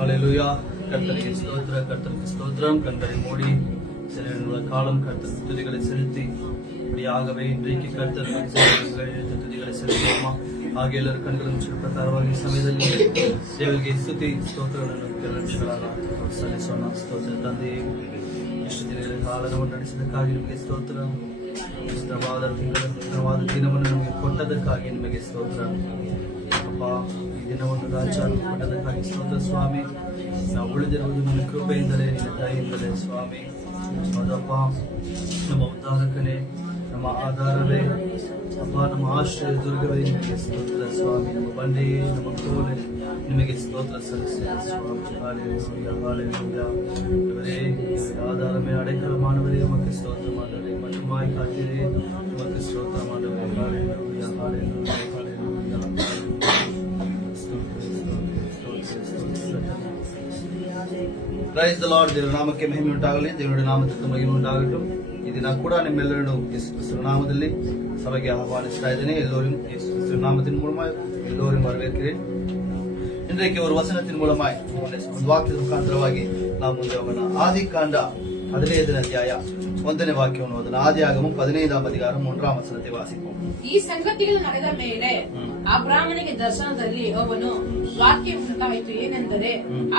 ஹல்லேலூயா. கர்த்தருக்கு ஸ்தோத்திரம், கர்த்தருக்கு ஸ்தோத்திரம். கண்களை மூடி சில காலம் கர்த்தர் துதிகளை செலுத்தி இப்படியாகவே இன்றைக்கு கர்த்தர் ತುದಿகளை ಸಲ್ಲಿಸೋಣ. ಹಾಗೆ ಎಲ್ಲರ ಕಣ್ಗಳನ್ನು ಪ್ರಕಾರವಾಗಿ ಸಮಯದಲ್ಲಿ ದೇವರಿಗೆ ಸ್ತುತಿ ಸ್ತೋತ್ರಗಳನ್ನು ಕೆಲವೊಂದು ಸಲ್ಲಿಸೋಣ. ಸ್ತೋತ್ರ ತಂದೆ, ಎಷ್ಟು ದಿನಗಳ ಕಾಲವನ್ನು ನಡೆಸಿದಕ್ಕಾಗಿ ನಿಮಗೆ ಸ್ತೋತ್ರ. ಇಷ್ಟವಾದ ದಿನವನ್ನು ನಮಗೆ ಕೊಟ್ಟದಕ್ಕಾಗಿ ನಿಮಗೆ ಸ್ತೋತ್ರ ಅಪ್ಪ. ಈ ದಿನವನ್ನು ರಾಜ ಕೊಟ್ಟದಕ್ಕಾಗಿ ಸ್ತೋತ್ರ ಸ್ವಾಮಿ. ನಾವು ಉಳಿದಿರುವುದು ನಿಮ್ಮ ಕೃಪೆಯಿಂದಲೇ, ನಿನ್ನ ದಯೆಯಿಂದಲೇ ಸ್ವಾಮಿ. ಹೌದಪ್ಪ, ನಮ್ಮ ಉದ್ಧಾರಕನೇ, ನಮ್ಮ ಆಧಾರವೇ ಅಪ್ಪ, ನಮ್ಮ ಆಶ್ರಯ ದುರ್ಗವೇ ನಿಮಗೆ ಸ್ತೋತ್ರ ಸ್ವಾಮಿ. ನಮ್ಮ ಬಂಡೆಯೇ, ನಮ್ಮ ಕೋಲೆ ನಿಮಗೆ ಸ್ತೋತ್ರ ಸಲ್ಲಿಸ್ತೇನೆ ಸ್ವಾಮಿ. ஹல்லேலூயா, ஹல்லேலூயா. ಇವರೇ ಆಧಾರವೇ, ಅಡೆಕಲಮಾನವರೇ உமக்கு ಸ್ತೋತ್ರ ಮಾಡುವೆ. ಮಣ್ಣುಮಾಯಿ ಕಾತಿರೇ உமக்கு ಸ್ತೋತ್ರ ಮಾಡುವೆ. ஹல்லேலூயா, ஹல்லேலூயா, ஹல்லேலூயா. Praise the lord. ದೇವರ ನಾಮಕ್ಕೆ ಮಹಿಮೆ ಉಂಟಾಗಲಿ. ದೇವರ ನಾಮಕ್ಕೆ ಮಹಿಮೆ ಉಂಟಾಗட்டும். ಈ ದಿನ ಕೂಡ ನಿಮ್ಮೆಲ್ಲರನ್ನು ಯೇಸು ಕ್ರಿಸ್ತನ ನಾಮದಲ್ಲಿ ಸಭೆಗೆ ಆಹ್ವಾನಿಸ್ತಾ ಇದ್ದೇನೆ. எல்லோரும் இயேசு கிறிஸ்துவின் நாமத்தின் மூலமாய் எல்லோரும் வரவேற்கிறேன். இன்றைக்கு ஒரு வசனத்தின் மூலமாய் ಒಂದು ವಾಕ್ಯದ ಮುಖಾಂತರವಾಗಿ ನಾವು ಮುಂದೆ ಹೋಗೋಣ. ಆದಿಕಾಂಡ 15ನೇ ಅಧ್ಯಾಯ 1ನೇ ವಾಕ್ಯವನ್ನು ಓದೋಣ. ಆದಿಯಾಗಮಂ 15ಾம் அதிகாரம் 1ಾம் ವಚನத்தை ವಾಸಿಪೋಣ. ಈ ಸಂಗತಿಗಳು ನಡೆದ ಮೇಲೆ ಅಬ್ರಾಮನಿಗೆ ದರ್ಶನದಲ್ಲಿ ಅವನು ವಾಕ್ಯ ಉಂಟಾಯಿತು. ಏನೆಂದರೆ,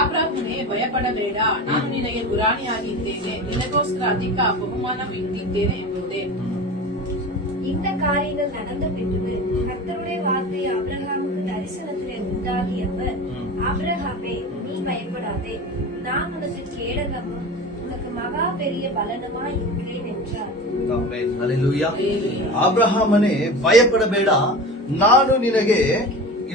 ಅಬ್ರಾಮನೇ, ಭಯಪಡಬೇಡ, ನಾನು ನಿನಗೆ ಗುರಾಣಿಯಾಗಿದ್ದೇನೆ, ನಿನಗೋಸ್ಕರ ಅಧಿಕ ಬಹುಮಾನವಿಟ್ಟಿದ್ದೇನೆ ಎಂಬುದೇ. இந்த காரியங்கள் நடந்த பின்பு கர்த்தருடைய வார்த்தை ஆபிரகாமுக்கு தரிசனத்திலே உண்டாகி அவர், ஆபிரகாமே, நீ பயப்படாதே, நான் உனக்கு கேடகமும் உனக்கு மகா பெரிய பலனுமாய் இருக்கிறேன் என்றார். ಆಮೆನ್. ಹಲ್ಲೇಲೂಯಾ. ಅಬ್ರಹಾಮನೇ, ಭಯಪಡಬೇಡ, ನಾನು ನಿನಗೆ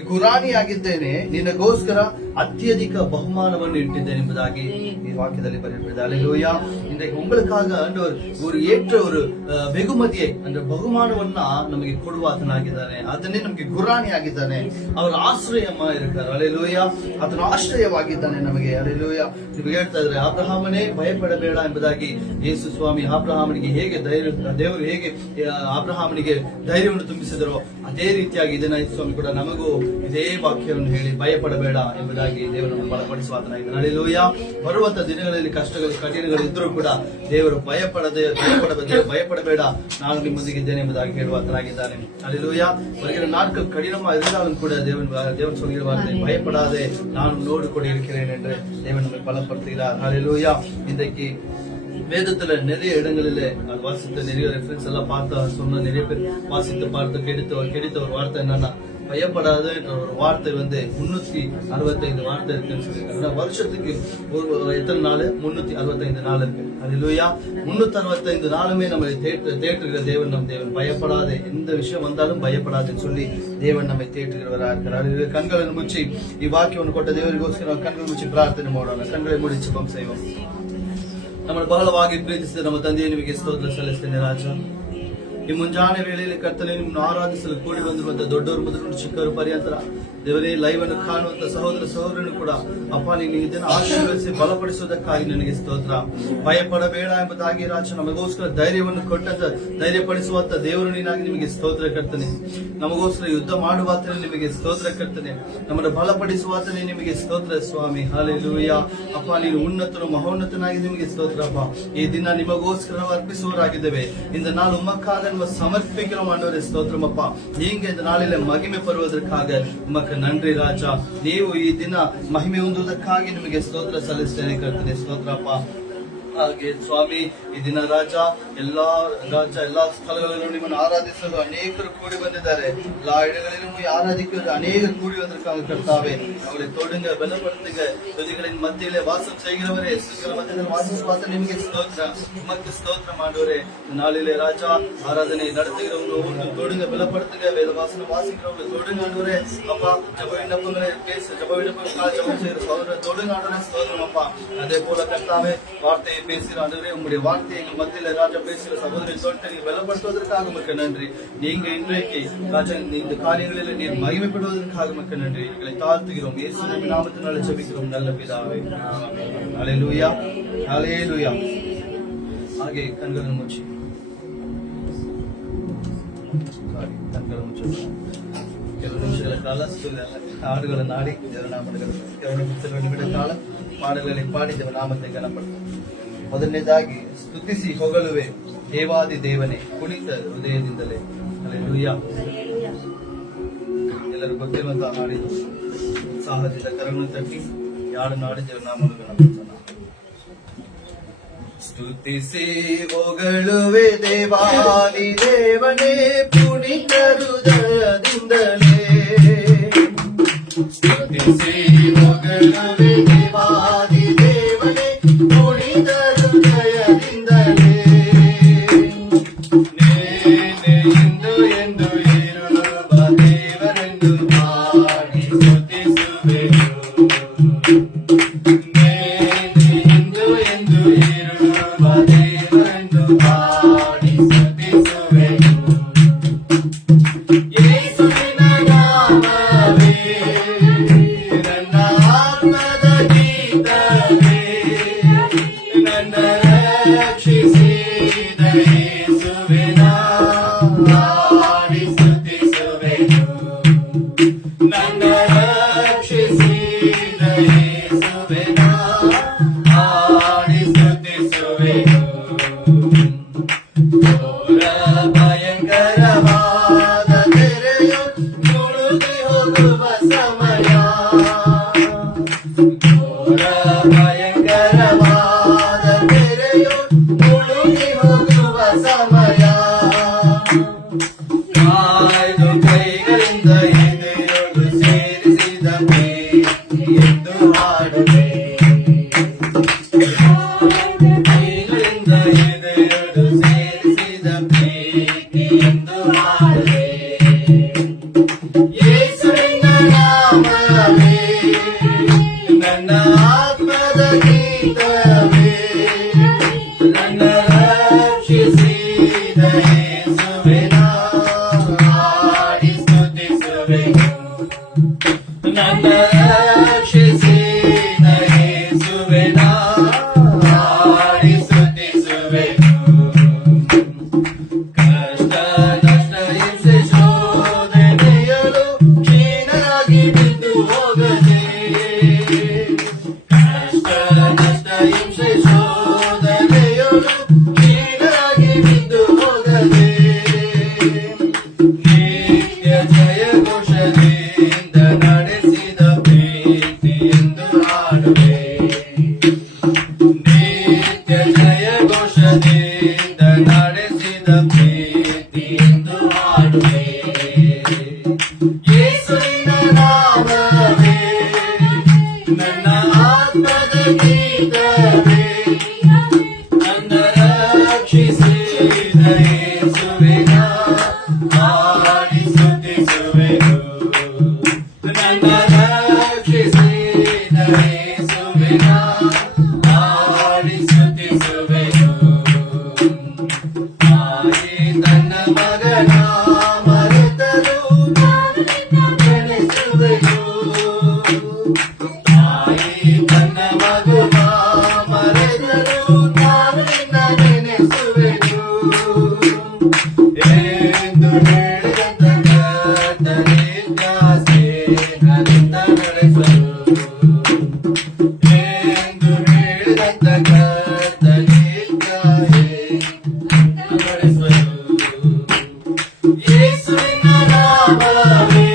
ಗುರಾಣಿಯಾಗಿದ್ದೇನೆ, ನಿನಗೋಸ್ಕರ ಅತ್ಯಧಿಕ ಬಹುಮಾನವನ್ನು ಇಟ್ಟಿದ್ದೇನೆ ಎಂಬುದಾಗಿ ಈ ವಾಕ್ಯದಲ್ಲಿ ಬರೆಯப்படுது. ஹல்லேலூயா. இன்றைக்கு உங்களுக்காக ஆண்டவர் ஒரு ஏற்ற ஒரு வெகுமதியை அந்த ಬಹುಮಾನವನ್ನ ನಮಗೆ ಕೊಡುವಾತನಾಗಿದ್ದಾನೆ. ಅದನ್ನೇ ನಮಗೆ ಗುರಾಣಿ ಆಗಿದ್ದಾನೆ. ಅವರ ಆಶ್ರಯಮ್ಮ ಇರ್ತಾರೆ. ಹಲ್ಲೇಲೂಯಾ. ಅದರ ಆಶ್ರಯವಾಗಿದ್ದಾನೆ ನಮಗೆ. ಹಲ್ಲೇಲೂಯಾ. ನೀವು ಹೇಳ್ತಾ ಇದ್ರೆ, ಅಬ್ರಹಾಮನೇ ಭಯಪಡಬೇಡ ಎಂಬುದಾಗಿ ಯೇಸು ಸ್ವಾಮಿ ಅಬ್ರಹಾಮನಿಗೆ ಹೇಗೆ ದೇವರು ಹೇಗೆ ಅಬ್ರಹಾಮನಿಗೆ ಧೈರ್ಯವನ್ನು ತುಂಬಿಸಿದರೋ ಅದೇ ರೀತಿಯಾಗಿ ಇದನ್ನ ಸ್ವಾಮಿ ಕೂಡ ನಮಗೂ ಇದೇ ವಾಕ್ಯವನ್ನು ಹೇಳಿ ಭಯಪಡಬೇಡ ಎಂಬುದಾಗಿ ದೇವರನ್ನು ಬಲಪಡಿಸುವಾತನಾಗಿದ್ದಾನೆ. ಹಲ್ಲೇಲೂಯಾ. ಬರುವಂತ ದಿನಗಳಲ್ಲಿ ಕಷ್ಟಗಳು ಕಠಿಣಗಳು ಇದ್ರೂ ಕೂಡ ದೇವರು ಭಯಪಡಬೇಡ, ನಾನು ನಿಮ್ಮೊಂದಿಗಿದ್ದೇನೆ ಎಂಬುದಾಗಿ ಹೇಳುವಾತನಾಗಿದ್ದಾನೆ. ஹல்லேலூயா. வருகிற நாட்கள் கடினமா இருந்தாலும் கூட தேவன் சொல்கிறார், பயப்படாதே, நான் உன்னோடு கூட இருக்கிறேன் என்று தேவன் நம்மை பலப்படுத்துகிறார். ஹல்லேலூயா. இன்றைக்கு வேதத்துல நிறைய இடங்களிலே வாசித்த நிறைய ரெஃபரன்ஸ் எல்லாம் பார்த்து சொன்ன நிறைய பேர் வாசித்து பார்த்து கிடைத்த ஒரு வார்த்தை என்னன்னா, பயப்படாது என்ற ஒரு வார்த்தை 365 வார்த்தை இருக்குன்னு சொல்லியிருக்காங்க. வருஷத்துக்கு எத்தனை நாள்? 365 நாள் இருக்கு. ஹல்லேலூயா. 365 நாளுமே நம்மை தேற்றுகிற தேவன் நம் தேவன். பயப்படாதே, எந்த விஷயம் வந்தாலும் பயப்படாதுன்னு சொல்லி தேவன் நம்மை தேற்றுகிறவராக இருக்கிறார். கண்களை ಮುಚ್ಚಿ ಈ ವಾಕ್ಯವನ್ನು ಕೊಟ್ಟ ದೇವರಿಗೋಸ್ಕರ ಕಣ್ಗಳು ಮುಚ್ಚಿ ಪ್ರಾರ್ಥನೆ ಮಾಡೋಣ. ಕಣ್களை ಮುಚ್ಚಿ ಜಪಂ செய்வோம். ನಮ್ಮನ್ನು ಬಹಳವಾಗಿ ಪ್ರೀತಿಸಿದ ನಮ್ಮ ತಂದೆಯ ನಿಮಗೆ ಸ್ತೋತ್ರ ಸಲ್ಲಿಸ್ತೇನೆ ರಾಜ. ಈ ಮುಂಜಾನೆ ವೇಳೆಯಲ್ಲಿ ಕರ್ತನೆ ನಿಮ್ಮನ್ನು ಆರಾಧಿಸಲು ಕೂಡಿ ಬಂದಿರುವಂತ ದೊಡ್ಡವರು ಮೊದಲು ಚಿಕ್ಕವರು ಪರ್ಯಂತರ ದೇವರೇ, ಲೈವ್ ಅನ್ನು ಕಾಣುವಂತ ಸಹೋದರನು ಕೂಡ ಅಪ್ಪ, ನೀನು ಇದನ್ನು ಆಶೀರ್ವದಿಸಿ ಬಲಪಡಿಸುವುದಕ್ಕಾಗಿ ನನಗೆ ಸ್ತೋತ್ರ. ಭಯಪಡಬೇಡ ಎಂಬುದಾಗಿ ರಾಜ ನಮಗೋಸ್ಕರ ಧೈರ್ಯವನ್ನು ಕೊಟ್ಟಂತ ಧೈರ್ಯಪಡಿಸುವಂತ ದೇವರು ನೀನಾಗಿ ನಿಮಗೆ ಸ್ತೋತ್ರ ಕರ್ತನೆ. ನಮಗೋಸ್ಕರ ಯುದ್ಧ ಮಾಡುವಾತನೇ ನಿಮಗೆ ಸ್ತೋತ್ರ ಕರ್ತನೆ. ನಮ್ಮನ್ನು ಬಲಪಡಿಸುವಾತನೇ ನಿಮಗೆ ಸ್ತೋತ್ರ ಸ್ವಾಮಿ. ಹಲ್ಲೇಲೂಯಾ. ಅಪ್ಪ, ನೀನು ಉನ್ನತನು ಮಹೋನ್ನತನಾಗಿ ನಿಮಗೆ ಸ್ತೋತ್ರ ಅಪ್ಪ. ಈ ದಿನ ನಿಮಗೋಸ್ಕರ ಅರ್ಪಿಸುವವರಾಗಿದ್ದೇವೆ. இந்த நாள் உமக்காக நம்ம சமர்ப்பிக்கிறோம் ஆண்டவரே. ஸ்தோத்திரம் அப்பா. நீங்க இந்த நாளில மகிமை பெறுவதற்காக உமக்கு நன்றி ರಾಜಾ. ನೀವು ಈ ದಿನ ಮಹಿಮೆ ಹೊಂದುವುದಕ್ಕಾಗಿ ನಿಮಗೆ ಸ್ತೋತ್ರ ಸಲ್ಲಿಸ್ತೇನೆ ಕರ್ತನೆ. ಸ್ತೋತ್ರ ಅಪ್ಪ. ಹಾಗೆ ಸ್ವಾಮಿ, ಈ ದಿನ ಎಲ್ಲಾ ಸ್ಥಳಗಳಲ್ಲೂ ನಿಮ್ಮನ್ನು ಆರಾಧಿಸಲು ಅನೇಕರು ಕೂಡಿ ಬಂದಿದ್ದಾರೆ. ಎಲ್ಲಾ இடங்களிலும் ஆராதிக்க அநேகர் கூடி வந்திருக்காங்க கர்த்தாவே. அவளை தொடுங்க, பலப்படுத்துங்க. துதிகளின் மத்தியிலே வாசம் செய்கிறவரே, மத்தியில் வாசிசுவாச நிಮಗೆ ಸ್ತೋತ್ರ. உமக்கு ஸ்தோத்திரம் ஆண்டவரே. நாளிலே ராஜா ஆராதனை நடத்துகிறவங்க தொடுங்க, பலப்படுத்துங்க. வேத வாசனம் வாசிக்கிறவங்க தொடுங்க ஆண்டவரே. அப்பா, ஜப விண்ணப்பங்களை ஜபம் செய்கிற சகோதரர் தொடுங்க ஆண்டவரே. ஸ்தோத்திரம் அப்பா. அதே போல கர்த்தாவே, வார்த்தையை பேசுகிற ஆண்டவரே, உங்களுடைய வார்த்தையை எங்கள் மத்தியில ராஜா பேசுகிற சகோதரி தொட்டு நீங்க பலப்படுத்துவதற்காக உமக்கு நன்றி. நீங்க இன்றைக்கு ராஜா இந்த காரியங்களில் நீர் மகிமைப்படுவதற்காக உமக்கு நன்றி. எங்களை தாழ்த்துகிறோம். இயேசுவின் நாமத்தினால ஜெபிக்கிறோம் நல்ல பிதாவே. ஹல்லேலூயா, ஹல்லேலூயா. ಹಾಗೆ ಕಣ್ಗಳನ್ನು ಮುಚ್ಚಿ ಕೆಲವು ನಿಮಿಷಗಳ ಬಹಳಷ್ಟು ಹಾಡುಗಳನ್ನು ಹಾಡಿ ದೇವರ ನಾಮಗಳ ಕಾಲ ಹಾಡುಗಳಲ್ಲಿ ಪಾಡಿ ದೇವರ ನಾಮத்தை ಗಣಪಡ್ತಾರೆ. ಮೊದಲನೇದಾಗಿ ಸ್ತುತಿಸಿ ಹೊಗಳುವೆ ದೇವಾದಿ ದೇವನೇ ಕುಣಿತ ಹೃದಯದಿಂದಲೇ. ಹಲ್ಲೆಲೂಯಾ. ಎಲ್ಲರೂ ಗೊತ್ತಿರುವಂತಹ ಹಾಡಿದು ಉತ್ಸಾಹದಿಂದ ಕರಗಳನ್ನು ತಟ್ಟಿ ಹಾಡನ್ನು ಹಾಡಿ ದೇವರ ನಾಮಗಳು ಗಣಪಡ್ತಾನೆ. ಸ್ತುತಿಸಿ ಹೊಗಳುವೆ ದೇವಾದಿ ದೇವನೇ ಪುಣಿತ ಹೃದಯದಿಂದಲೇ. ಸ್ತುತಿಸಿ ಹೊಗಳುವೆ ದೇವಾದಿ ದೇವನೇ ಪುಣಿತ ಹೃದಯದಿಂದಲೇ. ನೇನೆ ಇಂದು ಎಂದು ಇರುವ ದೇವರೆಂದು ಹಾಡಿ ಸ್ತುತಿಸುವೆನು. ಭಯಂಕರವಾದ ತೆರೆಯು ಮುಳುಗಿ ಹೋಗುವ ಸಮಯ. ಘೋರ ಭಯಂಕರವಾದ ತೆರೆಯು ಮುಳುಗಿ ಹೋಗುವ ಸಮಯ. ಕಾಯ್ದು ಕೈಗಳಿಂದ ಎದೆಯೊಳು ಸೇರಿಸಿದ ಪ್ರೀತಿ ಎಂದು ಹಾಡುವೆ. ಕೈಗಳಿಂದ ಎದೆಯೊಳು ಸೇರಿಸಿದ ಪ್ರೀತಿ ಎಂದು ಹಾಡುವೆ. ಯೇಸುವಿನ ನಾಮವೇ ನನ್ನ ಆತ್ಮದ ಗೀತವೇ. ನನ್ನ ರಕ್ಷಿಸಿದ ಯೇಸುವಿನ ಹಾಡಿ ಸ್ತುತಿಸುವೆನು. ನನ್ನ ರಕ್ಷಿಸಿದ ಯೇಸುವಿನ ಹಾಡಿ ಸ್ತುತಿಸುವೆನು. ಕಷ್ಟ ನಷ್ಟ ಹಿಂಸೆ ಶೋಧನೆಯಲು ಕ್ಷೀಣರಾಗಿ ಬಿದ್ದು ಹೋಗದೆ. ಕಷ್ಟ ನಷ್ಟ ಹಿಂಸೆ ಶೋಧನೆಯಲು ಕ್ಷೀಣರಾಗಿ ಬಿದ್ದು ಹೋಗದೆ. ನಿತ್ಯ ಜಯ ಘೋಷದಿಂದ ನಡೆಸಿದ ಪ್ರೀತಿ ಎಂದು ಹಾಡುವೆ. ನಿತ್ಯ ಜಯ ಘೋಷದಿಂದ ನಡೆಸಿದ ಪ್ರೀತಿ ಎಂದು ಹಾಡುವೆ. ಯೇಸುವಿನ ನಾಮವೇ ನನ್ನ ಆತ್ಮದ ಗೀತವೇ. ನನ್ನ ರಕ್ಷಿಸಿದ ಯೇಸುವಿನ ಹಾಡಿ ಸ್ತುತಿಸುವೆನು. ನನ್ನ ರಕ್ಷಿಸಿದ ಯೇಸುವಿನ ಹಾಡಿ ಸ್ತುತಿಸುವೆನು. ತಾಯಿ ತನ್ನ ಮಗನ ಮರೆತರು ನೆನೆಸುವೆನು. ತಾಯಿ ತನ್ನ ಮಗುವ ಮರೆತರು ನಾನು ನಿನ್ನ ನೆನೆಸುವೆನು. ಎಂದು ಹೇಳಿದಂತ ಕರ್ತನಿಂದ ಸ್ನೇಹದಿಂದ ನಡೆಸಲು. ಎಂದು ಹೇಳಿದಂತ ಕರ್ತನಿಂದ ನಡೆಸಲು. ಯೇಸುವಿನ ನಾಮವೇ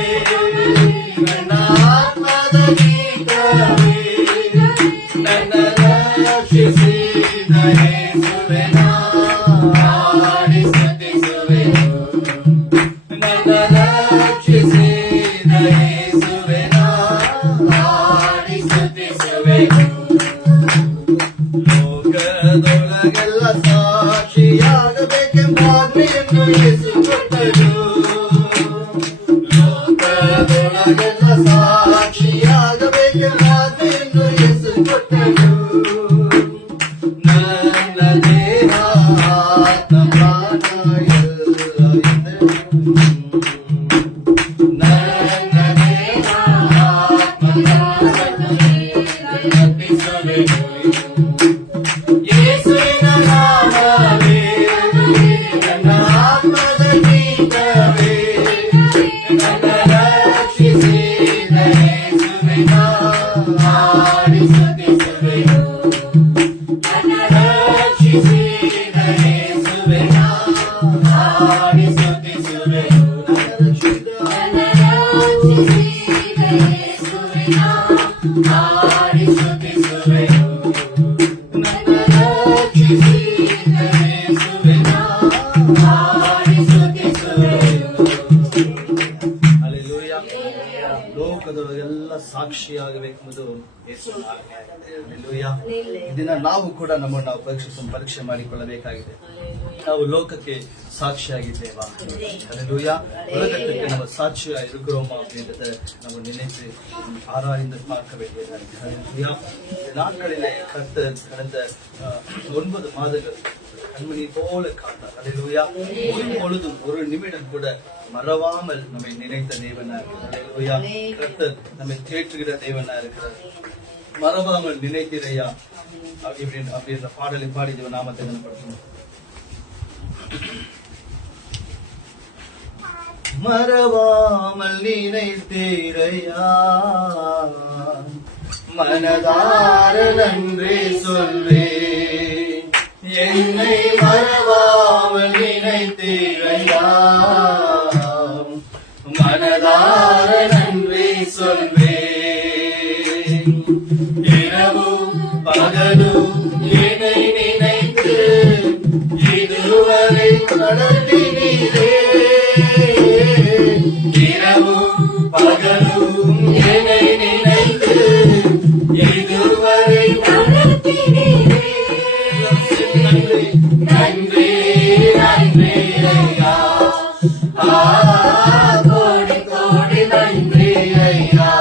ನನ್ನ ಆತ್ಮದ ಗೀತವೇ. ನನ್ನ ರಕ್ಷಿಸಿದ ಯೇಸುವಿನ ಹಾಡಿ ಸ್ತುತಿಸುವೆನು. ನನ್ನ ರಕ್ಷಿಸಿದ ಯೇಸುವಿನ ಹಾಡಿ ಸ್ತುತಿಸುವೆನು. ಲೋಕದೊಳಗೆಲ್ಲ ಸಾಕ್ಷಿಯಾಗಬೇಕೆಂಬ ಆಜ್ಞೆಯನ್ನು ಯೇಸು ಕೊಟ್ಟನು. ಲೋಕದೊಳಗೆಲ್ಲ ಸಾಕ್ಷಿಯಾಗಬೇಕೆಂಬ ಆಜ್ಞೆಯನ್ನು ಯೇಸು ಕೊಟ್ಟನು. ನನ್ನ ದೇಹ ಆತ್ಮ ಪ್ರಾಣ ಎಲ್ಲ ಎಂದೆನು. ನನ್ನ ದೇಹ ಆತ್ಮ ಪ್ರಾಣ ಅರ್ಪಿಸುವೆನು. ಯೇಸುವಿನ ನಾಮವೇ ನನ್ನ ಆತ್ಮದ ಗೀತವೇ. ನನ್ನ ರಕ್ಷಿಸಿ ಹಾಡಿ ಸ್ತುತಿಸುವೆನು ನನ್ನ ರಕ್ಷಿಸಿದ ಯೇಸುವೆನ ಹಾಡಿ ಸ್ತುತಿಸುವೆನು ನನ್ನ ರಕ್ಷಿಸಿದ ಯೇಸುವೆನ ಹಾಡಿ ಸ್ತುತಿಸುವೆನು ನನ್ನ ರಕ್ಷಿಸಿದ ಯೇಸುವೆನ ಹಾಡಿ ಸ್ತುತಿಸುವೆನು. ಹಲ್ಲೆಲೂಯಾ. ಲೋಕದೊಳಗೆಲ್ಲ ಸಾಕ್ಷಿಯಾಗಬೇಕೆಂಬುದು ಯೇಸುವಿನ ಆಜ್ಞೆ ಆಗಿದೆ. ಹಲ್ಲೆಲೂಯಾ. ಈ ದಿನ ನಾವು ಕೂಡ ನಮ್ಮನ್ನು ನಾವು ಪರೀಕ್ಷೆ ಮಾಡಿಕೊಳ್ಳಬೇಕಾಗಿದೆ. ನಾವು ಲೋಕಕ್ಕೆ சாட்சியாகிட்டேவா ஹல்லேலூயா. உலகத்துக்கு நம்ம சாட்சியா இருக்கிறோமா அப்படின்றத நம்ம நினைத்து ஆராய்ந்து பார்க்க வேண்டியதா இருக்கு. ஹல்லேலூயா. இந்த நாட்களிலே கர்த்தர் கடந்த 9 மாதங்கள் கண்மணி போல காத்தார். ஹல்லேலூயா. ஒரு பொழுதும் ஒரு நிமிடம் கூட மறவாமல் நம்மை நினைத்த தேவனா இருக்கிறார். ஹல்லேலூயா. கர்த்தர் நம்மை தேற்றுகிற தேவனா இருக்கிறார். மறவாமல் நினைத்திரையா அப்படின்ற பாடலை பாடி தேவ நாமத்தை கனப்படுத்தணும். மறவாமல் நினைத்தீரையா மனதார நன்றி சொல்வே என்னை மறவாமல் நினைத்தீரையா மனதார நன்றி சொல்வே இரவும் பகலும் என்னை நினைத்து இதுவரை நடத்தினீரே இரவும் பகலும் என்னை நினைத்து இதுவரை நடத்தினீரே நன்றி நன்றி நன்றி ஐயா கோடி கோடி நன்றி ஐயா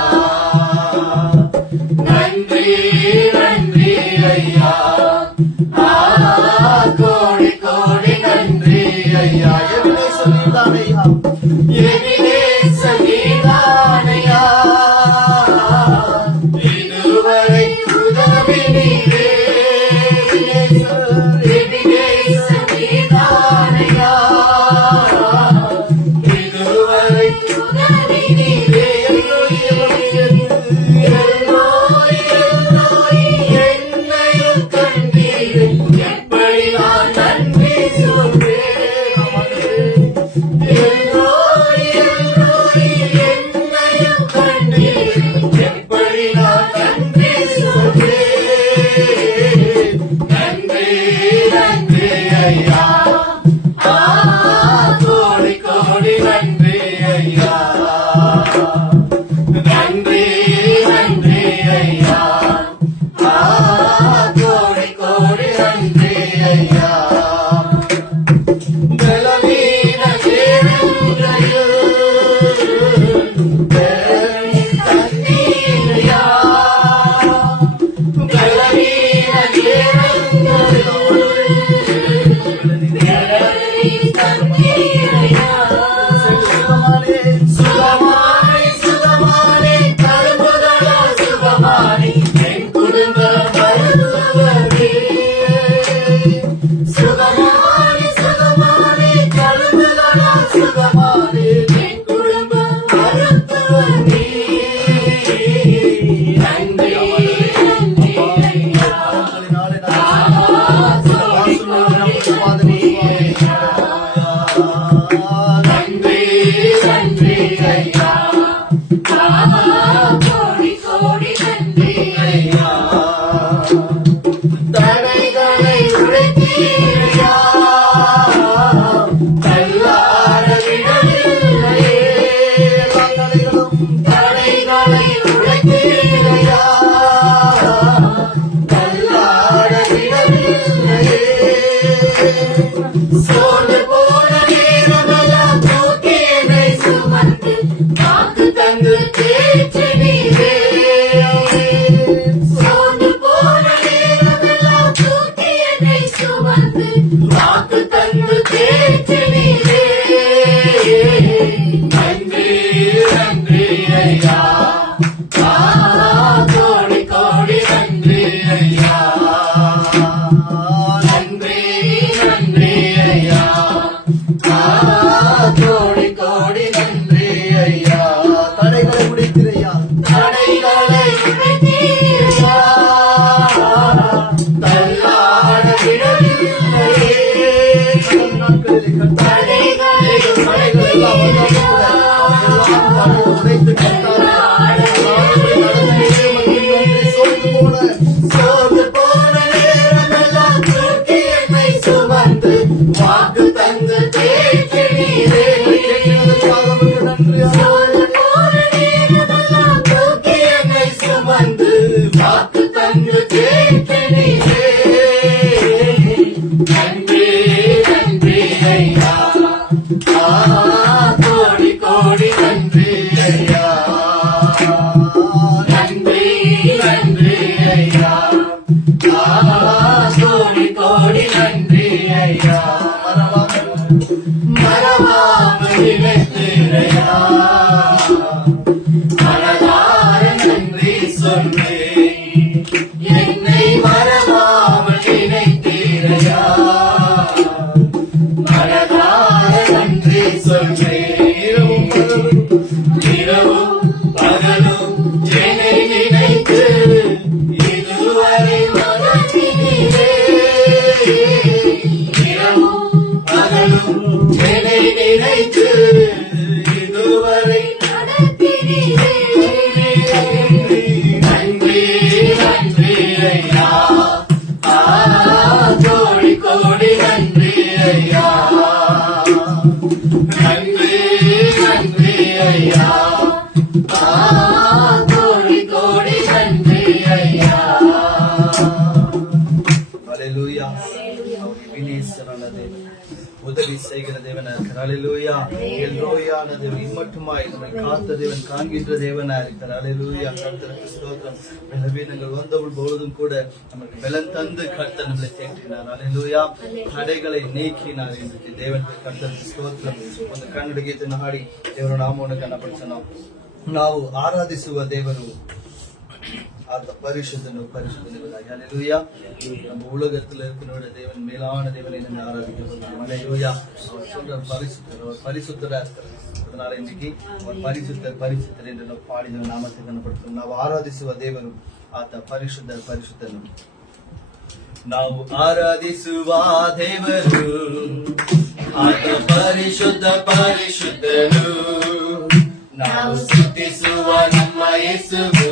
நன்றி நன்றி ஐயா கோடி கோடி நன்றி ஐயா எபினேச நீதானையா இதுவரை உதவி நீரே எபினேச நீதானையா இதுவரை உதவி நீரே எல்லோய் எல்லோய் என்னையும் கண்டீரே எப்படி நான் நன்றி சொல்வேன் கோடி கோடி நன்றி ஐயா நன்றி நன்றி ஐயா கோடி கோடி நன்றி ஐயா பலவீன நேரங்களில் தண்ணீரையா பலவீன நேரங்களில் சுகமானே சுகமானே கரும்புகளா சுகமானே என் குடும்ப மருத்துவரே சுகமானே சுகமானே கரும்புகளா சுகமானே என் குடும்ப மருத்துவரே நன்றி நன்றி ஐயா நன்றி நன்றி ஐயா கோடி கோடி நன்றி ஐயா தடைகளை உடைத்தீரையா தள்ளாட விடவில்லையே தடைகளை உடைத்தீரையா தள்ளாட விடவில்லையே சோர்ந்து போன நேரமெல்லாம் தூக்கி என்னை சுமந்து காத்து தந்து தேற்றி நீரே சோர்ந்து போன நேரமெல்லாம் தூக்கி என்னை சுமந்து காத்து தந்து தேற்றி நீரே நன்றி நன்றி ஐயா கோடி கோடி நன்றி ஐயா நன்றி நன்றி ஐயா கோடி கோடி நன்றி ஐயா தடைகளை உடைத்திரையா தடைகளை உடைத்தீரையா சொல்வேன், என்னை மறவாமல் நினைத்தீரையா, மனதார நன்றி சொல்வேன். இரவும் பகலும் என்னை நினைத்து இதுவரை மறந்தினீரே, இரவும் பகலும் என்னை நினைத்து இதுவரை நடத்தினீரே. நன்றி நன்றி ஐயா, கோடி கோடி நன்றி ஐயா, நன்றி நன்றி ஐயா, கோடி கோடி நன்றி ஐயா. ஹalleluya. அவருடைய வினேசரான தேவன், உதவி செய்கிற தேவனா இருக்கிறார். ஹalleluya. எல்ரோயான தேவன், இம்மட்டுமாய் நம்மை காத்த தேவன், காண்கின்ற தேவனா இருக்கிறார். ஹalleluya. கர்த்தருக்கு ஸ்தோத்திரம். பலவீனங்கள் வந்தவள் பொழுதும் கூட நமக்கு பலன் தந்து கர்த்தர் நம்மளை தேற்றினார். ஹalleluya. தடைகளை நீக்கினார் என்று தேவன் கர்த்தருக்கு ಸ್ತೋತ್ರ. ಒಂದು ಕನ್ನಡ ಗೀತೆಯನ್ನು ಹಾಡಿ ದೇವರ ನಾಮವನ್ನು ಕನ್ನಪಡಿಸೋಣ. ನಾವು ಆರಾಧಿಸುವ ದೇವರು ஆத்த பரிசுத்தனும் பரிசுத்தனுவதாக. ஹalleluya. நம்ம உலகத்துல இருக்கிற தேவன், மேலான தேவனை நம்ம ஆராதிக்கிறோம். ஹalleluya. அவர் சொல்ற பரிசுத்தர், அவர் பரிசுத்தரா இருக்கிறார். அதனால இன்னைக்கு அவர் பரிசுத்தர் பரிசுத்தர் என்று ನಾವು ಪಾಡಿದ ನಾಮத்தை ಕನ್ನಪಡಿಸೋಣ. ನಾವು ಆರಾಧಿಸುವ ದೇವರು ಆತ ಪರಿಶುದ್ಧರ್ ಪರಿಶುದ್ಧನು. ನಾವು ಆರಾಧಿಸುವ ದೇವರು ಆತ ಪರಿಶುದ್ಧ ಪರಿಶುದ್ಧನು. ನಾವು ಸ್ತುತಿಸುವ ನಮ್ಮ ಯೇಸುವು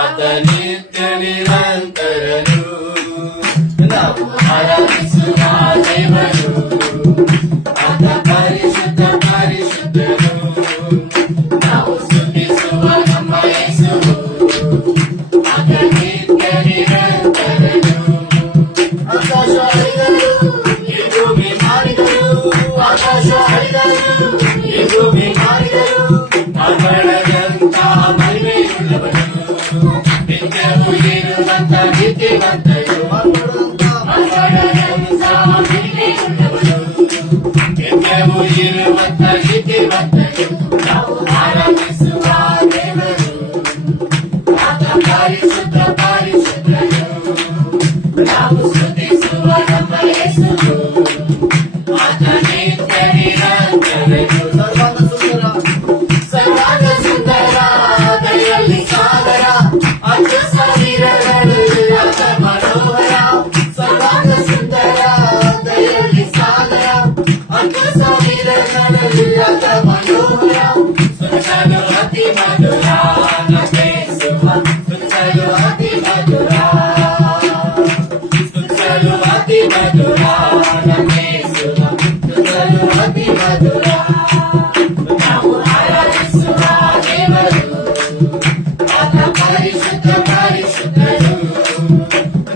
ಆತ ನಿತ್ಯ ನಿರಂತರನು. ನಾವು ಆರಾಧಿಸುವ ದೇವರು ಆತ ಪರಿಶುದ್ಧ ಪರಿಶುದ್ಧನು. ನಾವು ಸ್ತುತಿಸುವ ನಮ್ಮ ಯೇಸುವು ಆತ ನಿತ್ಯ ನಿರಂತರನು. ಆಕಾಶ ಹರಿದರು, ಈ ಭೂಮಿ ಮಾರಿದರು, ಆಕಾಶ ಹರಿದರು, ಈ ಭೂಮಿ ಮಾರಿದರು, ಮರಣದಂತ ಮಹಿಮೆಯುಳ್ಳವನು, ನಿತ್ಯವೂ ಇರುವಂತ ನೀತಿವಂತನು, ಮರಣದಂತ ಮಹಿಮೆಯುಳ್ಳವನು, ನಿತ್ಯವೂ ಇರುವಂತ ನೀತಿವಂತನು. ನಾವು ಆರಾಧಿಸುವ ದೇವರು ಆತ ಪರಿಶುದ್ಧ ಪರಿಶುದ್ಧನು. ನಾವು ಸ್ತುತಿಸುವ ನಮ್ಮ ಯೇಸುವು ಆತ ನಿತ್ಯ ನಿರಂತರನು. ಸರ್ವಾಂಗ ಸುಂದರ ದಯೆಯಲ್ಲಿ ಸಾಗರ, ಹತ್ತು ಸಾವಿರಗಳು ಆತ ಮನೋಹರ. ಸರ್ವಾಂಗ ಸುಂದರ ದಯೆಯಲ್ಲಿ ಸಾಗರ, ಹತ್ತು ಸಾವಿರಗಳು ಆತ ಮನೋಹರ. ಸುತ್ತಲೂ ಅತಿ ಮಧುರ ನಗೇಸುವ, ಸುತ್ತಲೂ ಅತಿ ಮಧುರ, ಸುತ್ತಲೂ ಅತಿ ಮಧುರ ನಗೇಸುವ, ಸುತ್ತಲೂ ಅತಿ ಮಧುರ. ನಾವು ಆರಾಧಿಸುವ ದೇವರು ಆತ ಪರಿಶುದ್ಧ ಪರಿಶುದ್ಧನು.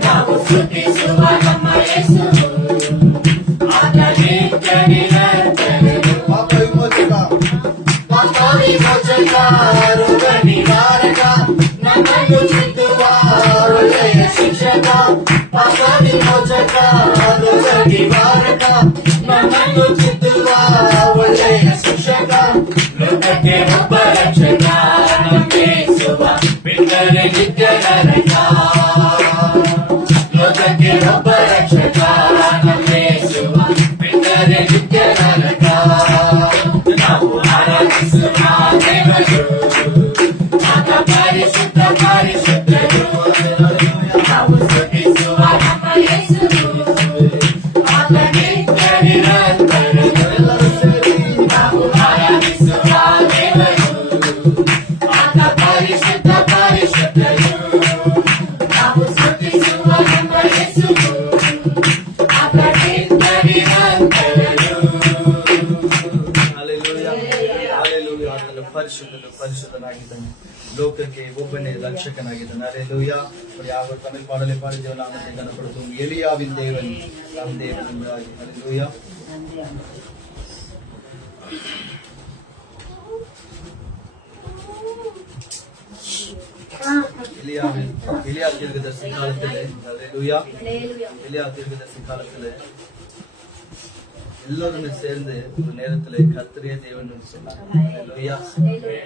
ನಾವು ಸ್ತುತಿಸುವ ನಮ್ಮ ಯೇಸುವು ಆತ ನಿತ್ಯ ನಿರಂತರನು. ಪಾಪ ವಿಮೋಚಕ, ರೋಗ ನಿವಾರಕ, ನಮ್ಮನ್ನು ಚಿತ್ತುವ ಒಳ್ಳೆಯ ಶಿಕ್ಷಕ. ಪಾಪ ವಿಮೋಚಕ, ರೋಗ ನಿವಾರಕ, ನಮ್ಮನ್ನು ಚಿತ್ತುವ ಒಳ್ಳೆಯ ಶಿಕ್ಷಕ. ಲೋಕಕ್ಕೆ ಒಬ್ಬ ರಕ್ಷಕ ನಮ್ಮೇಸುವ, ಬಿಟ್ಟರೆ ನಿತ್ಯ ನರಕ. ಲೋಕಕ್ಕೆ ಒಬ್ಬ ರಕ್ಷಕ ನಮ್ಮೇಸುವ, ಬಿಟ್ಟರೆ ನಿತ್ಯ ನರಕ. ನಾವು ಆರಾಧಿಸುವ ದೇವರು ಆತ ಪರಿಶುದ್ಧ ಪರಿಶುದ್ಧನು. ನಾವು ಸ್ತುತಿಸುವ ನಮ್ಮ ಯೇಸುವು ಆತ ನಿತ್ಯ ನಿರಂತರನು. ನಾವು ಆರಾಧಿಸುವ ದೇವರು ಆತ ಪರಿಶುದ್ಧ ಪರಿಶುದ್ಧನು. ನಾವು ಸ್ತುತಿಸುವ ನಮ್ಮ ಯೇಸುವು ಆತ ನಿತ್ಯ ನಿರಂತರನು. ಹalleluya. ಹalleluya. ಆತನು ಪರಿಶುದ್ಧನು ಪರಿಶುದ್ಧನಾಗಿದ್ದಾನೆ. ಲೋಕಕ್ಕೆ ಒಬ್ಬನೇ ರಕ್ಷಕನಾಗಿದ್ದಾನೆ. ಹalleluya. ಯಾವ ತಮಿಳ್ ಪಾಡಲೆ ಪಾಡಿದ್ದೇವೆ ನಾಮத்தை கனப்படுத்தும் எலியாவின் தேவன் நம் தேவன் என்பதாகி. ஹalleluya. எலியா தீர்க்கதரிசி காலத்திலே, ஹalleluya, எலியா தீர்க்கதரிசி காலத்திலே எல்லோருமே சேர்ந்து ஒரு நேரத்துல கர்த்தரே தேவன் என்று சொன்னாங்க. அல்லேலூயா.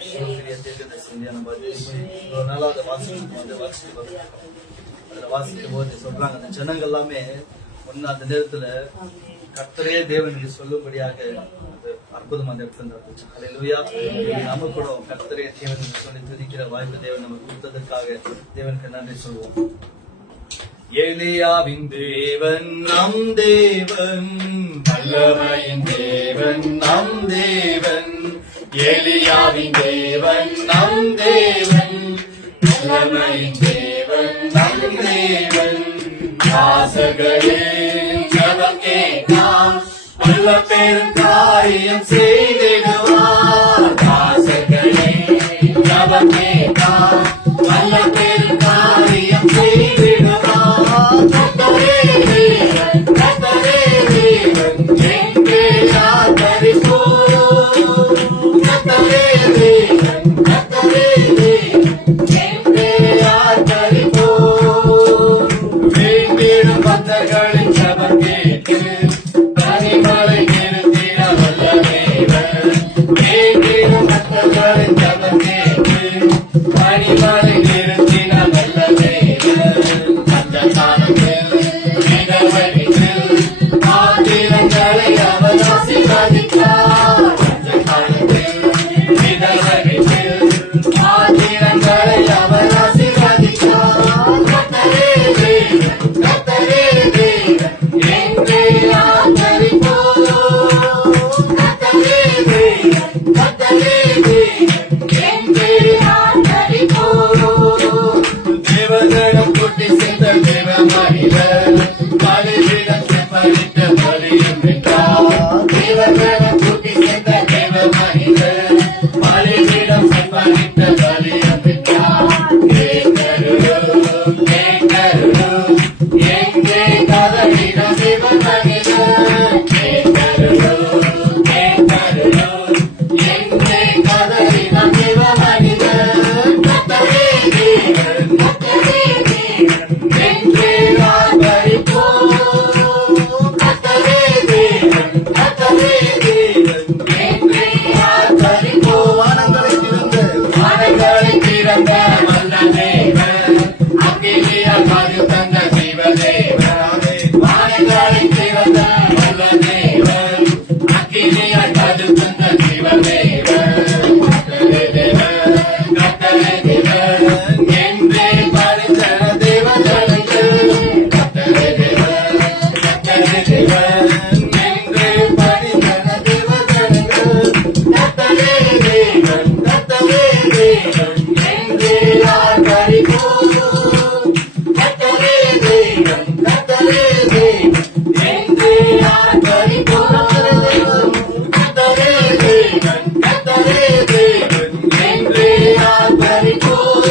சோதரிய தீர்க்கதரிசி நம்ம ஒரு நாளா அதை வாசிக்கும் அதுல வாசிக்கும் போது சொல்றாங்க, அந்த ஜனங்கள் எல்லாமே ஒன்னு அந்த நேரத்துல கர்த்தரே தேவன் என்று சொல்லும்படியாக அற்புதம் அந்த இடத்துல நடந்துச்சு. அல்லேலூயா. நம்ம கூட கர்த்தரே தேவன் என்று சொல்லி துதிக்கிற வாய்ப்பு தேவன் நமக்கு கொடுத்ததற்காக தேவனுக்கு நன்றி சொல்வோம். எலியாவின் தேவன் நம் தேவன், வல்லமையின் தேவன் நம் தேவன், எலியாவின் தேவன் நம் தேவன், வல்லமையின் தேவன் நம் தேவன். வாசகரே ஜெபம் கேட்காம், வல்ல பெரும் காரியம் செய்திடுவார். வாசகரே ஜெபம் கேட்காம், வல்ல பெரும் காரியம் செய்திடுவார். கர்த்தரே தேவன், கர்த்தரே தேவன், எங்கே ஆதரிப்போம். கர்த்தரே தேவன், கர்த்தரே தேவன், எங்கே ஆதரிப்போம். வேண்டிடும் பக்தர்களின் ஜெபம் கேட்டு பனிமலை நிறுத்திட வல்ல தேவன். வேண்டிடும் பக்தர்களின் ஜெபம் கேட்டு பனிமலை நிறுத்திட வல்ல தேவன். அந்த காலத்தில் இடவழியில் பாத்திரங்களை அவர் ஆசீர்வதித்தார். அந்த காலத்தில் இடவழியில் பாத்திரங்களை அவர் ஆசீர்வதித்தார். கர்த்தரே தேவன், கர்த்தரே தேவன், எங்கே ஆதரிப்போம். கர்த்தரே தேவன், கர்த்தரே தேவன், எங்கே ஆதரிப்போம். தேவனிடம் கூட்டி சேர்ந்த தேவ மனிதர் பலிபீடம் செப்பனிட்ட பலியும் விட்டார். தேவனிடம் கூட்டி சேர்ந்த தேவ மனிதர் பலிபீடம் செப்பனிட்ட பலியும் விட்டார். கேட்கருளும், கேட்கருளும், எங்கே கதறின தேவ மனிதர். கேட்கருளும், கேட்கருளும், எங்கே கதறின தேவ மனிதர். கர்த்தரே தேவன், கர்த்தரே தேவன், எங்கே ஆதரிப்போம். கர்த்தரே தேவன், கர்த்தரே தேவன், எங்கே ஆதரிப்போம். வானங்களை திறந்த வானங்களை திறந்த வல்ல தேவன், அக்கினியால் மறு தந்த ஜீவ தேவன். வானங்களை திறந்த வல்ல தேவன், அக்கினியால் மறு தந்த ஜீவ தேவன். கர்த்தரே தேவன், கர்த்தரே தேவன், எங்கே பரிந்தன தேவஜனங்கள். கர்த்தரே தேவன், கர்த்தரே தேவன், எங்கே பரிந்தன தேவஜனங்கள். கர்த்தரே தேவன், கர்த்தரே தேவன், எங்கே ஆதரிப்போம். கர்த்தரே தேவன், கர்த்தரே தேவன், எங்கே ஆதரிப்போம். கர்த்தரே தேவன், கர்த்தரே தேவன், எங்கே ஆதரிப்போம்.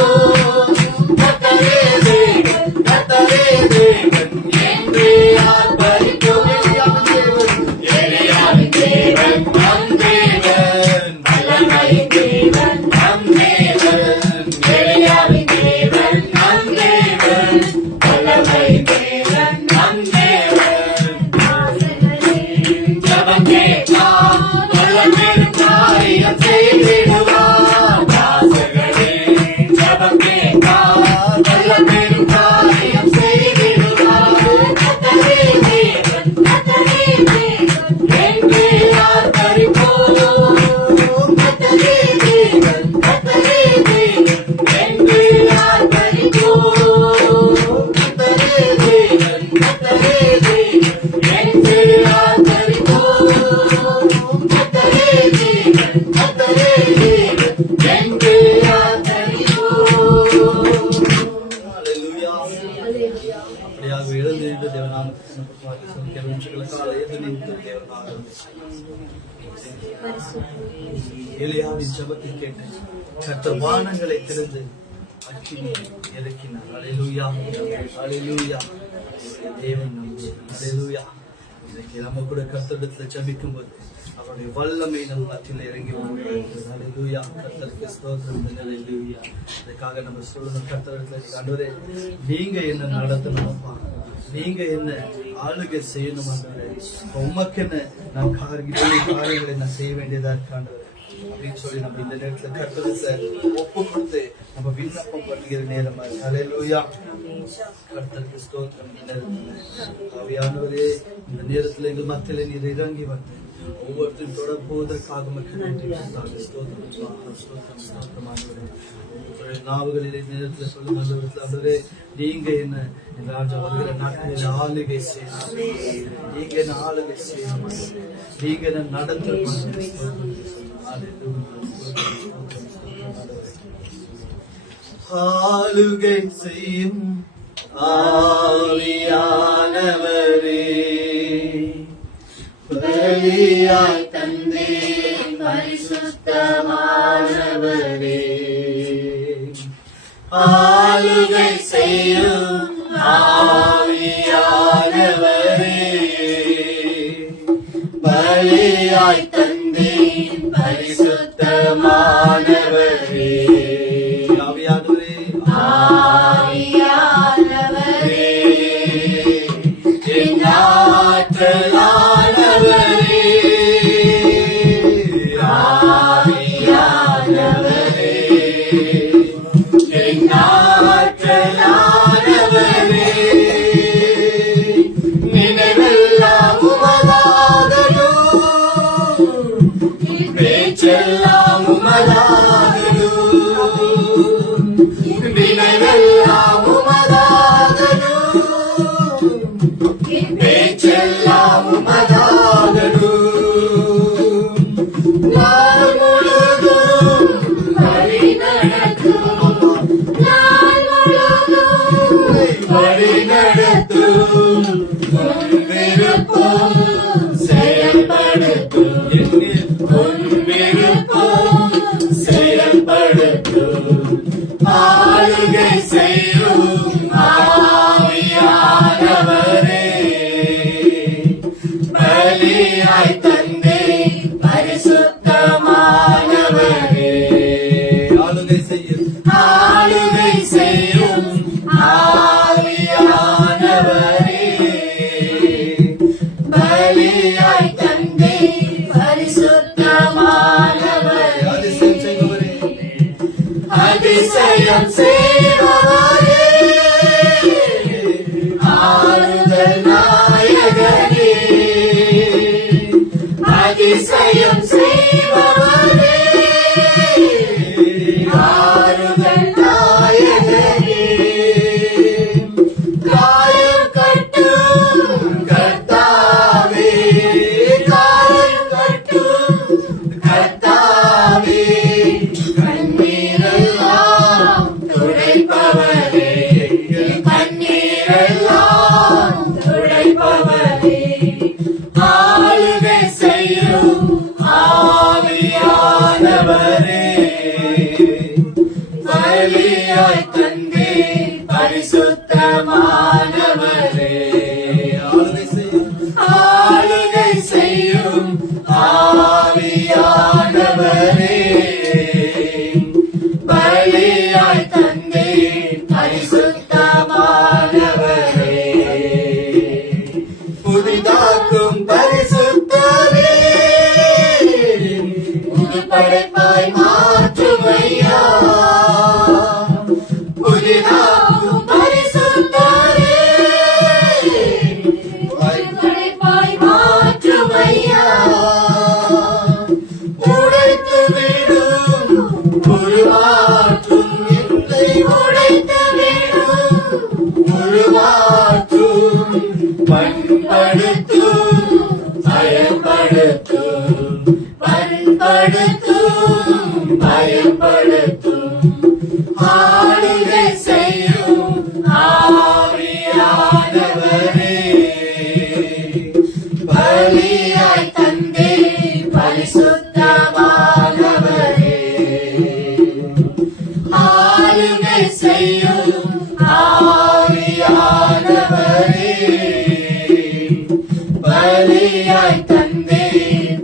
கர்த்தரே தேவன், கர்த்தரே தேவன், எங்கே ஆதரிப்போம். எலியாவின் தேவன் நம் தேவன், வல்லமையின் தேவன் நம் தேவன். எலியாவின் தேவன் நம் தேவன், வல்லமையின் தேவன் நம் தேவன். ஜெபம் கேட்பார், வல்ல பெரும் காரியம் செய்திடுவார். வாசகரே ஜெபம் கேட்பார், வல்ல பெரும் காரியம் செய்திடுவார். கர்த்தரே தேவன், கர்த்தரே தேவன், எங்கே ஆதரிப்போம். கர்த்தரே தேவன், கர்த்தரே தேவன், எங்கே ஆதரிப்போம். கர்த்தரே தேவன், கர்த்தரே தேவன், எங்கே ஆதரிப்போம். கர்த்தரே தேவன், கர்த்தரே தேவன், எங்கே ஆதரிப்போம். அல்லேலூயா. அப்படியாக எழுந்திருந்த தேவனாமத்துக்காக எதிர்த்து தேவனாக எலியாவின் ஜெபத்தை கேட்டு கர்த்தர் வானங்களை திறந்து அக்கினி இறக்கினார். அல்லேலூயா, அல்லேலூயா. தேவன் அல்லேலூயா. இன்னைக்கு நம்ம கூட கர்த்தரிடத்துல ஜெபிக்கும் போது அவருடைய வல்லமை நம் மத்தியில் இறங்கி வருகிறது. ஹல்லேலூயா. கர்த்தருக்கு ஸ்தோத்திரம். ஹல்லேலூயா. இதுக்காக நம்ம சொல்லணும் கர்த்தருக்கு, ஆண்டவரே நீங்க என்ன நடத்தணும்ப்பா, நீங்க என்ன ஆளுகை செய்யணும் ஆண்டவரே, உமக்கு என்ன நான் காரியங்களை நான் செய்ய வேண்டியதா இருக்காண்டவரே அப்படின்னு சொல்லி நம்ம இந்த நேரத்துல கர்த்தருக்கு ஒப்பு கொடுத்து நம்ம விண்ணப்பம் பண்ணுகிற நேரமா இருக்கு. ஹல்லேலூயா. கர்த்தருக்கு ஸ்தோத்திரம். ஆவியானவரே இந்த நேரத்துல எங்கள் மத்தியில நீர் இறங்கி வந்து ஒவ்வொருத்தரும் தொடர்போவதற்காக மக்கள் நன்றி. நாவுகளிலே நேரத்தில் சொல்லும் ஆண்டவரே, நீங்க என்ன ராஜா வருகிற நாட்களில் ஆளுகை செய்யணும், நீங்க என்ன ஆளுகை செய்யணும், நீங்க என்ன நடத்தணும். ஆளுகை செய்யும் ஆவியானவரே, பலியாய் தந்தே பரிசுத்தமானவரே, ஆளுகை செய்யும் ஆவியானவரே, பலியாய் தந்தே பரிசுத்தமானவரே, ஆவியானவரே, ஆவியானவரே, என் ஆற்றலானவரே, ஆவியானவரே, என் ஆற்றலானவரே, நினைவெல்லாம் உமதாகணும், பேச்செல்லாம் உமதாகணும், நினைவெல்லாம் உமதாகணும், பேச்செல்லாம் உமதாகணும், நாள் முழுதும் வழி நடத்தும், நாள் முழுதும் வழி நடத்தும், உன் விருப்பம் செயல்படுத்தும், உன் விருப்பம் செயல்படுத்தும், ஆளுகை செய்யும் ஆவியானவரே, பலியாய் தந்தே பரிசுத்தமானவரே, ஆளுகை செய்யும் ஆளுகை செய்யும் ஆவியானவரே, பலியாய் தந்தே பரிசுத்தமானவரே, அதிசயம் செய்பவரே, அதிசயம் செய்பவரே, ஆறுதல் நாயகனே, அதிசயம் செய்பவரே, ஆறுதல் நாயகனே, காயம் கட்டும் கர்த்தாவே, காயம் கட்டும் கர்த்தாவே, கண்ணீரெல்லாம் துடைப்பவரே, கண்ணீரெல்லாம் துடைப்பவரே, ஆளுகை செய்யும் ஆவியானவரே, பலியாய் தந்தே பரிசுத்தமானவரே, ஆளுகை செய்யும் ஆவியானவரே, பலியாய் தந்தே பரிசுத்தமானவரே, புதிதாக்கும் பரிசுத்தரே, புது படைப்பாய் மாற்றுமையா, புதிதாக்கும் பரிசுத்தரே, புது படைப்பாய் மாற்றுமையா, உடைத்து விடும் உருவாற்றும் என்னை, உடைத்து விடும் உருவாற்றும், பண்படுத்தும் பயன்படுத்தும், பண்படுத்தும் பயன்படுத்தும், ஆளுகை செய்யும் ஆவியானவரே, பலியாய் தந்தே பரிசுத்தமானவரே, ஆளுகை செய்யும் ஆவியானவரே, பலியாய் தந்தே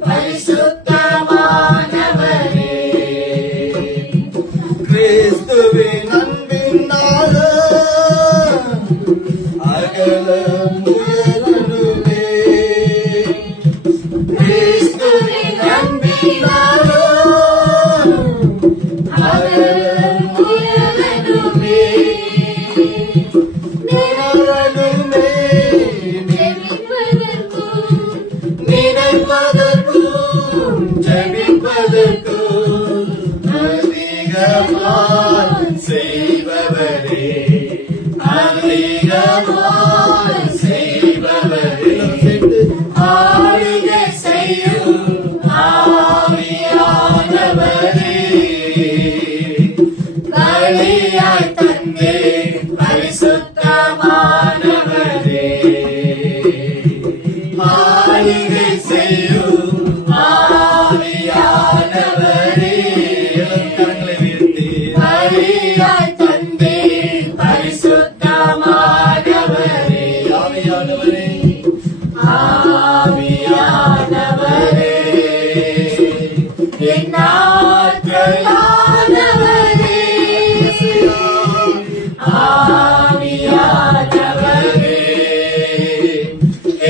பரிசுத்தமானவரே, உணரணுமே நினைப்பதற்கும் ஜெபிப்பதற்கும் அதிகமாய் செய்பவரே அதிகமாய் செய்பவரே ஆளுகை செய்யும் ஆவியானவரே பலியாய் தந்தே பரிசுத்தமானவரே ஆளுகை செய்யும் ஆவியானவரே கரங்களை வீழ்த்தி பலியாய் தந்தே பரிசுத்தமானவரே ஆவியானவரே ஆவியானவரே என் ஆற்றலானவரே ஆவியானவரே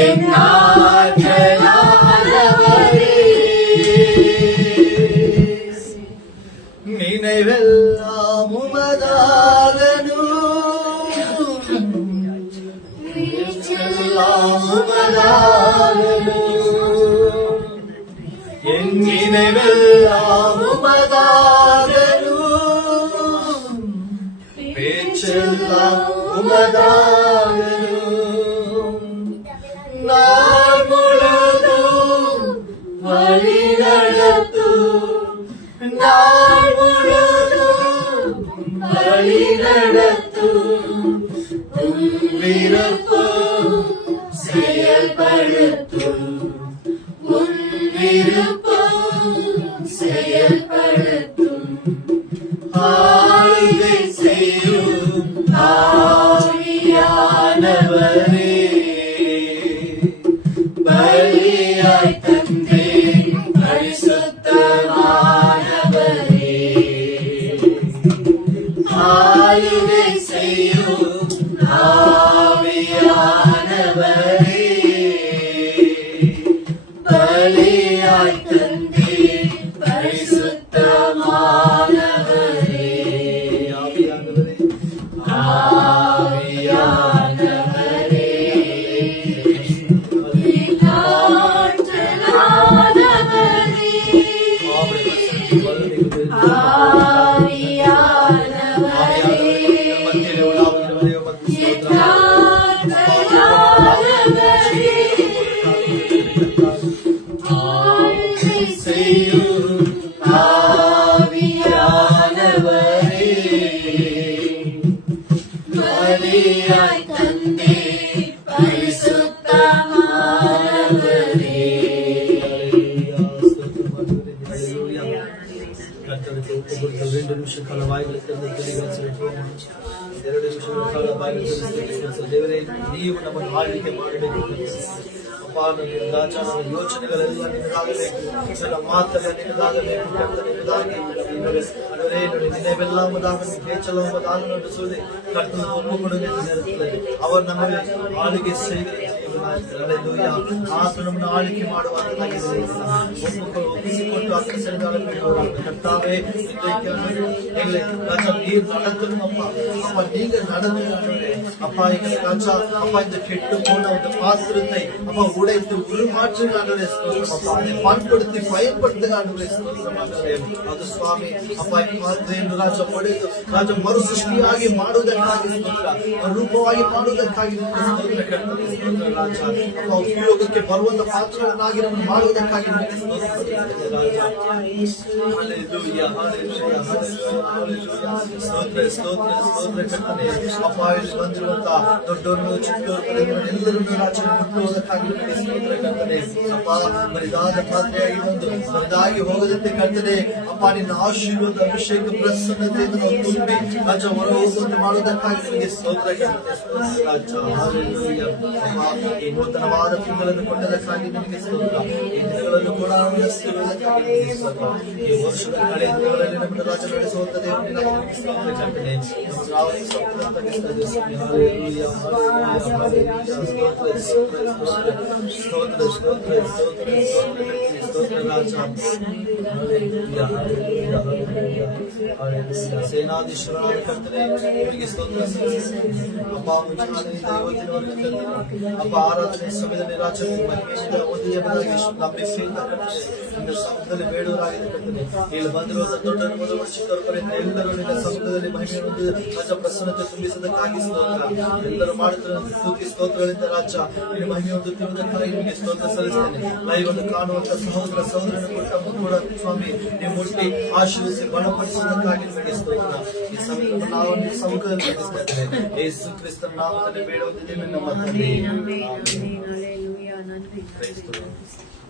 என் ஆற்றலானவரே நினைவெல்லாம் உமதாகணும் எல்லாம் உமதாகணும் என் நினைவெல்லாம் உமதாகணும் பேச்செல்லாம் உமதாகணும் நாள் முழுதும் வழி நடத்தும் நாள் முழுதும் வழி நடத்தும் விருப்பம் செயல்படுத்தும் உன் விருப்பம் செயல்படுத்தும் ஆளுகை செய்யும் ஆவியானவரே பலியாய் தந்தே பரிசுத்தமானவரே ஆளுகை செய்யும் ஆவியானவரே பலியாய் தந்தே பரிசுத்தமானவரே ஆவியானவரே ஆவியானவரே செய்யும் ஆவியானவரே பலியாய் தந்தே பரிசுத்தமானவரே கர்த்தருக்கு ஒப்பு கொடுத்த 2 நிமிஷ கால வாய்களை திறந்து தெளிவாக சொல்லுவோம் 2 நிமிஷ கால வாய்களை திறந்து ದೇವರೇ ನೀವು ನಮ್ಮನ್ನು ಆಳ್ವಿಕೆ ಮಾಡಬೇಕು ಅಪ್ಪ ನನ್ನ ರಾಜ ನನ್ನ ಯೋಚನೆಗಳೆಲ್ಲ ನಿನ್ನದಾಗಬೇಕು ನನ್ನ ಮಾತಲ್ಲ ನಿನ್ನದಾಗಬೇಕು ಕರ್ತನೆ ನಿನ್ನದಾಗಿ ಅಡವರೇ ನೋಡಿ ನಿನ್ನೆಲ್ಲ ಮುದಾಗಬೇಕು பேச்சல முதாகணும் என்று சொல்லி கர்த்தர் ஒப்பு கொடுங்க நேரத்தில் அவர் ನಮಗೆ ಆಳ್ವಿಕೆ செய்கிறார் ಆತನನ್ನು ಆಳ್ವಿಕೆ ಮಾಡುವಂತಾಗಿ ಒಪ್ಪಿಸಿಕೊಂಡು ಅಕ್ಕಸರಿದಾಗಬೇಕು கர்த்தாவே எங்களை ராஜா நீர் நடத்தணும் அப்பா அப்பா நீங்க நடந்து அப்பா எங்களை ராஜா அப்பா இந்த கெட்டு போன அந்த பாத்திரத்தை அப்பா உடைத்து உருமாற்றுங்க அப்பா அதை பண்படுத்தி பயன்படுத்துங்க ಅದು ಸ್ವಾಮಿ ಅಪ್ಪ ಈ ಪಾತ್ರೆಯನ್ನು ರಾಜ ಪಡೆದು ರಾಜ ಮರು ಸೃಷ್ಟಿಯಾಗಿ ಮಾಡುವುದಕ್ಕಾಗಿ ರೂಪವಾಗಿ ಮಾಡುವುದಕ್ಕಾಗಿ ರಾಜ ಅಪ್ಪ ಉಪಯೋಗಕ್ಕೆ ಬರುವಂತ ಪಾತ್ರಗಳನ್ನಾಗಿ ನಮ್ಮನ್ನು ಮಾಡುವುದಕ್ಕಾಗಿ ಸ್ತೋತ್ರ ಸ್ತೋತ್ರ ಸ್ತೋತ್ರ ಕರ್ತನೆ ಅಪ್ಪ ಇಲ್ಲಿ ಬಂದಿರುವಂತ ದೊಡ್ಡವರು ಚಿಕ್ಕವರು ಎಲ್ಲರನ್ನು ರಾಜ ಮುಟ್ಟುವುದಕ್ಕಾಗಿ ಸ್ತೋತ್ರ ಕರ್ತನೆ ಅಪ್ಪ ಬರಿದಾದ ಪಾತ್ರೆಯಾಗಿ ಬಂದು ಬರಿದಾಗಿ ಹೋಗದಂತೆ ಕರ್ತನೆ ಅಪ್ಪ ನಿನ್ನ ಆಶೀರ್ವಾದ ಅಭಿಷೇಕ ಪ್ರಸನ್ನತೆಯನ್ನು ನಾವು ತುಂಬಿ ರಾಜ ಹೊರ ಹೋಗುವಂತೆ ಮಾಡುವುದಕ್ಕಾಗಿ ನಿಮಗೆ ಸ್ತೋತ್ರ ರಾಜ ಈ ನೂತನವಾದ ತಿಂಗಳನ್ನು ಕೊಟ್ಟದಕ್ಕಾಗಿ ನಿಮಗೆ ಸ್ತೋತ್ರ. ಈ ದಿನಗಳನ್ನು ಕೂಡ ಆನಂದಿಸುವುದಕ್ಕಾಗಿ ನಿಮಗೆ ಸ್ತೋತ್ರ. ಈ ವರ್ಷದ ಕಳೆಯ ದಿನಗಳಲ್ಲಿ ನಮ್ಮನ್ನು ರಾಜ ನಡೆಸುವಂತ ದೇವರಿಗೆ ನಾವು ನಿಮಗೆ ಸ್ತೋತ್ರ ಕರ್ತನೆ. ನಾವು ನಿಮಗೆ ಸ್ತೋತ್ರ ಸಲ್ಲಿಸುತ್ತೇವೆ ಸ್ವಾಮಿ. ಹಲ್ಲೆಲೂಯಾ, ಹಲ್ಲೆಲೂಯಾ, ಹಲ್ಲೆಲೂಯಾ. ಸ್ತೋತ್ರ, ಸ್ತೋತ್ರ, ಸ್ತೋತ್ರ, ಸ್ತೋತ್ರ, ಸ್ತೋತ್ರ, ಸ್ತೋತ್ರ, ಸ್ತೋತ್ರ ರಾಜ. ಹಲ್ಲೆಲೂಯಾ, ಹಲ್ಲೆಲೂಯಾ, ಹಲ್ಲೆಲೂಯಾ, ಹಲ್ಲೆಲೂಯಾ. ಸೇನಾಧೀಶ್ವರನಾದ ಕರ್ತನೆ ನಿಮಗೆ ಸ್ತೋತ್ರ ಸಲ್ಲಿಸುತ್ತೇವೆ. ಅಪ್ಪ ಮುಂಜಾನೆಯಿಂದ ಇವತ್ತಿನವರೆಗೆ ಕರ್ತನೆ ಅಪ್ಪ ಆರಾಧನೆ ಸಮಯದಲ್ಲಿ ರಾಜ ಮಹಿಮೆಯಿಂದ ಒಂದೇ ನಂಬಿಕೆಯಿಂದ ನಿನ್ನ ಸಮ್ಮುಖದಲ್ಲಿ ಬೇಡುವರಾಗಿದೆ ಕರ್ತನೆ. ಇಲ್ಲಿ ಬಂದಿರುವಂತ ದೊಡ್ಡ ಮೊದಲು ಚಿಕ್ಕವರಿಂದ ಎಲ್ಲರೂ ನಿನ್ನ ಸಮ್ಮುಖದಲ್ಲಿ ಮಹಿಮೆ ಒಂದು ರಾಜ ಪ್ರಸನ್ನತೆ ತುಂಬಿಸೋದಕ್ಕಾಗಿ ಸ್ತೋತ್ರ. ಎಲ್ಲರೂ ಮಾಡುತ್ತಿರುವ ಸ್ತುತಿ ಸ್ತೋತ್ರಗಳಿಂದ ರಾಜ ನಿನ್ನ ಮಹಿಮೆ ಒಂದು ತಿರುವುದಕ್ಕಾಗಿ ನಿಮಗೆ ಸ್ತೋತ್ರ ಸಲ್ಲಿಸ್ತೇನೆ. ಲೈವ್ ಅನ್ನು ಕಾಣುವಂತ ಸಹೋದರ ಸಹೋದರನ ಕೂಡ ಸ್ವಾಮಿ ನೀವು ಮುಟ್ಟಿ ಆಶೀರ್ವಿಸಿ ಬಲಪಡಿಸುವುದಕ್ಕಾಗಿ ನಿಮಗೆ ಸ್ತೋತ್ರ. ಈ ಸಮಯವನ್ನು ನಾವು ನಿಮ್ಮ ಸಮ್ಮುಖದಲ್ಲಿ ನಡೆಸ್ತಾ ಇದ್ದೇವೆ. ಯೇಸು ಕ್ರಿಸ್ತನ ನಾಮದಲ್ಲಿ ಬೇಡುವುದಿದೆ ನಮ್ಮ ತಂದೆ. ಆಮೆನ್. Praise the Lord.